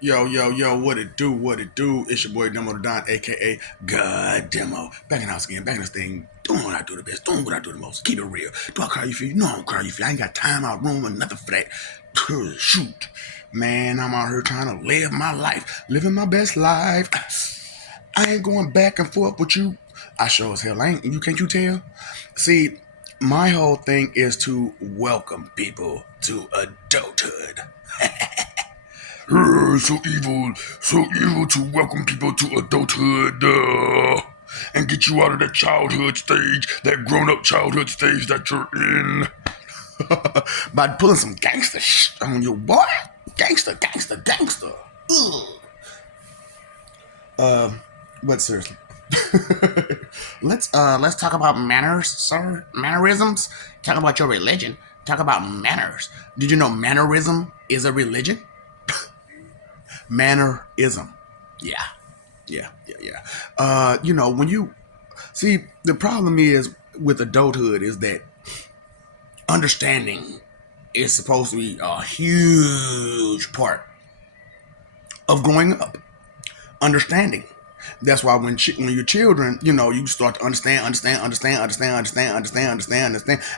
Yo, yo, yo, what it do, what it do? It's your boy Demo the Don, aka God Demo. Back in the house again, back in this thing, doing what I do the best, doing what I do the most. Keep it real. Do I cry you feel? No, I don't cry you feel. I ain't got time out, room, or nothing for that. Shoot. Man, I'm out here trying to live my life, living my best life. I ain't going back and forth with you. I sure as hell ain't. You tell? See, my whole thing is to welcome people to adulthood. So evil to welcome people to adulthood and get you out of that childhood stage, that grown-up childhood stage that you're in. By pulling some gangster shit on you, boy. Gangster, gangster, gangster. Ugh. But seriously, let's talk about manners, sir. Mannerisms. Talk about your religion. Talk about manners. Did you know mannerism is a religion? Mannerism. Yeah, yeah. When you see, the problem is with adulthood is that understanding is supposed to be a huge part of growing up. Understanding. That's why when you're children, you start to understand, and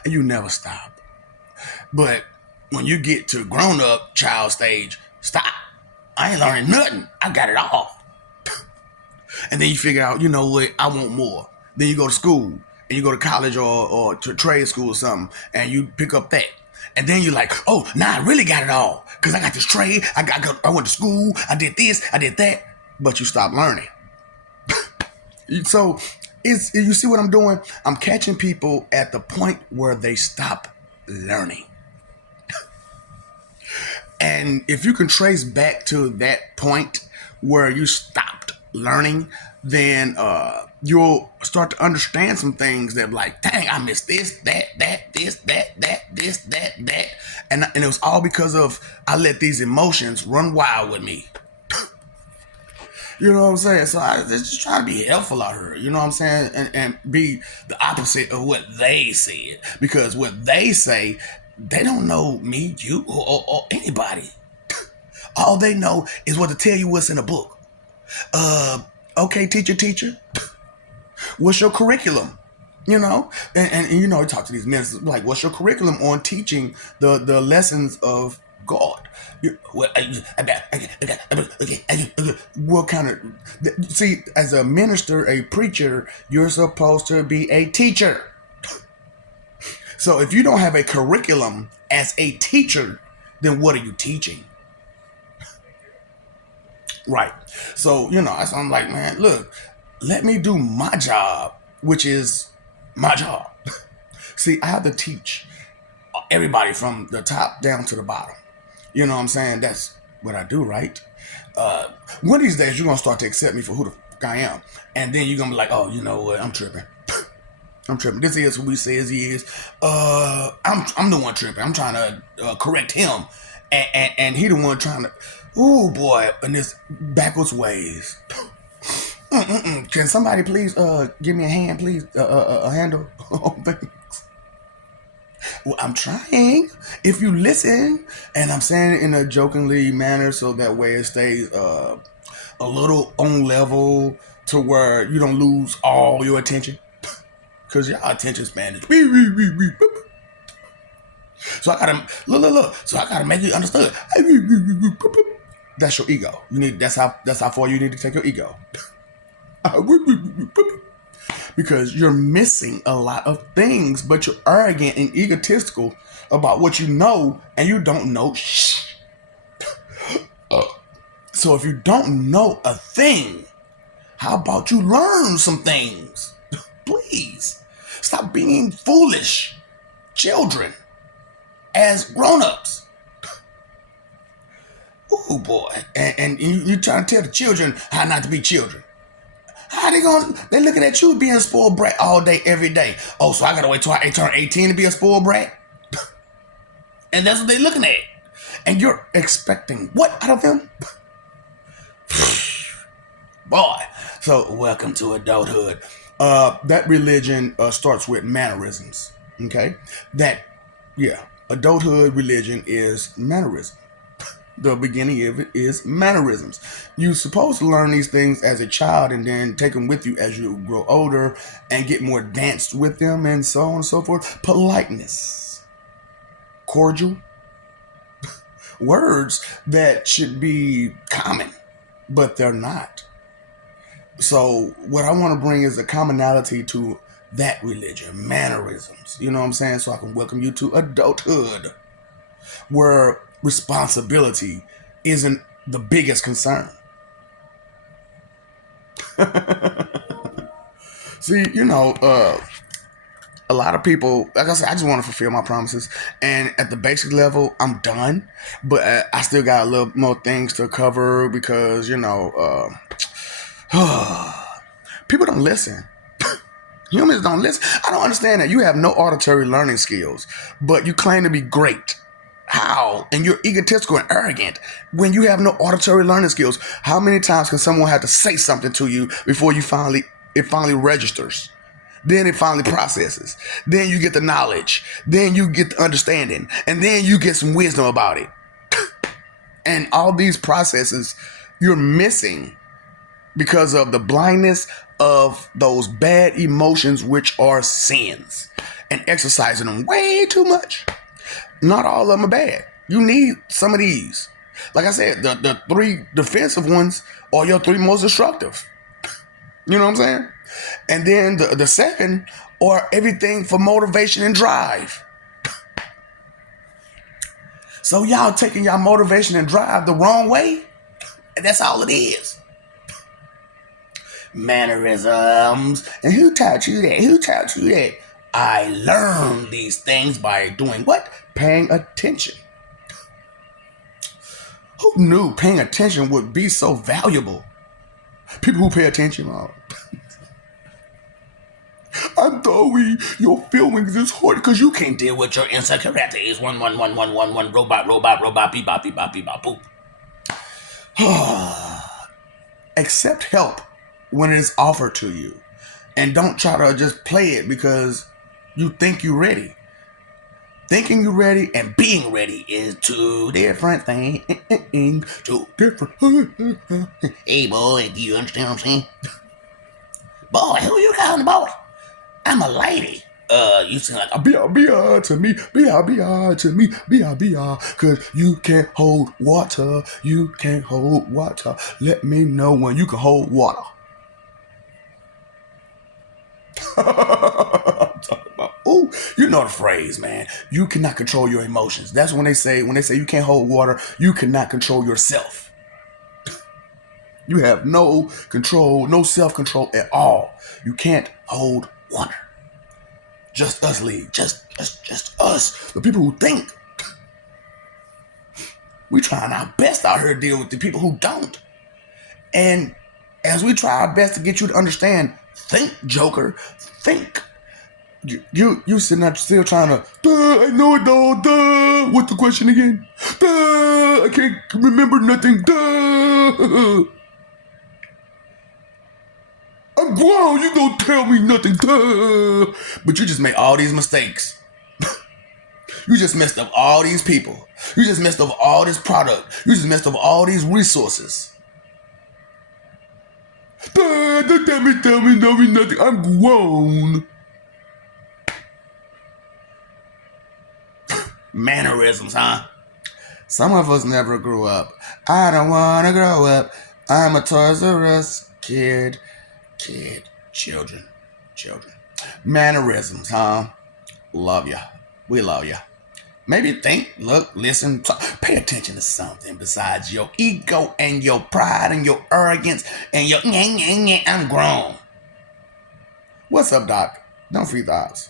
you never stop. But when you get to grown up child stage, stop. I ain't learning nothing. I got it all. And then you figure out, you know what, I want more. Then you go to school, and you go to college or to trade school or something, and you pick up that. And then you're like, oh, now I really got it all. Because I got this trade, I went to school, I did this, I did that. But you stop learning. So, you see what I'm doing? I'm catching people at the point where they stop learning. And if you can trace back to that point where you stopped learning, then you'll start to understand some things that like, dang, I missed this, that. And it was all because of I let these emotions run wild with me. You know what I'm saying? So I just try to be helpful out here. You know what I'm saying? And be the opposite of what they said. Because what they say, they don't know me, you, or anybody. All they know is what to tell you what's in a book. Okay, teacher. What's your curriculum? You talk to these men like, what's your curriculum on teaching the lessons of God? What kind of see, as a minister, a preacher, you're supposed to be a teacher. So if you don't have a curriculum as a teacher, then what are you teaching? Right. So, I'm like, man, look, let me do my job, which is my job. See, I have to teach everybody from the top down to the bottom. You know what I'm saying? That's what I do, right? One of these days, you're going to start to accept me for who the fuck I am. And then you're going to be like, oh, you know what? I'm tripping. I'm tripping. This is who he says he is. I'm the one tripping. I'm trying to correct him. And he the one trying to, ooh, boy, in this backwards ways. Can somebody please give me a hand, please? A handle on things. Well, I'm trying. If you listen, and I'm saying it in a jokingly manner, so that way it stays a little on level to where you don't lose all your attention, because your attention span is. So I gotta look. So I gotta make you understood. That's your ego. That's how far you need to take your ego. Because you're missing a lot of things, but you're arrogant and egotistical about what you know, and you don't know shh. So if you don't know a thing, how about you learn some things? Please. Stop being foolish children as grown-ups. Oh boy. And you trying to tell the children how not to be children. How they looking at you being a spoiled brat all day, every day. Oh, so I gotta wait till I turn 18 to be a spoiled brat? And that's what they looking at. And you're expecting what out of them? Boy. So welcome to adulthood. That religion starts with mannerisms. Okay? Adulthood religion is mannerism. The beginning of it is mannerisms. You're supposed to learn these things as a child and then take them with you as you grow older and get more advanced with them and so on and so forth. Politeness, cordial, words that should be common, but they're not. So what I want to bring is a commonality to that religion, mannerisms. You know what I'm saying? So I can welcome you to adulthood, where responsibility isn't the biggest concern. See, a lot of people, like I said, I just want to fulfill my promises. And at the basic level, I'm done. But I still got a little more things to cover because, people don't listen. Humans don't listen. I don't understand that. You have no auditory learning skills, but you claim to be great. How? And you're egotistical and arrogant when you have no auditory learning skills. How many times can someone have to say something to you before it finally registers? Then it finally processes. Then you get the knowledge. Then you get the understanding. And then you get some wisdom about it. And all these processes you're missing because of the blindness of those bad emotions, which are sins, and exercising them way too much. Not all of them are bad. You need some of these. Like I said, the three defensive ones are your three most destructive. You know what I'm saying? And then the second are everything for motivation and drive. So y'all taking y'all motivation and drive the wrong way, and that's all it is. Mannerisms. And who taught you that? Who taught you that? I learned these things by doing what? Paying attention. Who knew paying attention would be so valuable? People who pay attention are. I'm sorry, your feelings is hard because you can't deal with your insecurities. One, robot, beep, bop, boop. Accept help when it is offered to you. And don't try to just play it because you think you're ready. Thinking you're ready and being ready is two different things. Two different. Hey boy, do you understand what I'm saying? Boy, who you calling boy? I'm a lady. You seem like a be to me, be to me, be cause you can't hold water. You can't hold water. Let me know when you can hold water. I'm talking about, ooh, you know the phrase, man. You cannot control your emotions. That's when they say you can't hold water, you cannot control yourself. You have no control, no self-control at all. You can't hold water. Just us, league. Just us. The people who think. We trying our best out here to deal with the people who don't. And as we try our best to get you to understand, think, Joker, think. You sitting there still trying to, I know it all, duh. What's the question again? Duh, I can't remember nothing, duh. I'm grown, you don't tell me nothing, duh. But you just made all these mistakes. You just messed up all these people. You just messed up all this product. You just messed up all these resources. Duh, don't tell me nothing. I'm grown. Mannerisms, huh? Some of us never grew up. I don't want to grow up. I'm a Toys R Us kid. Children. Mannerisms, huh? Love ya. We love ya. Maybe think, look, listen, talk, pay attention to something besides your ego and your pride and your arrogance and your I'm grown. What's up, Doc? Don't feed the eyes.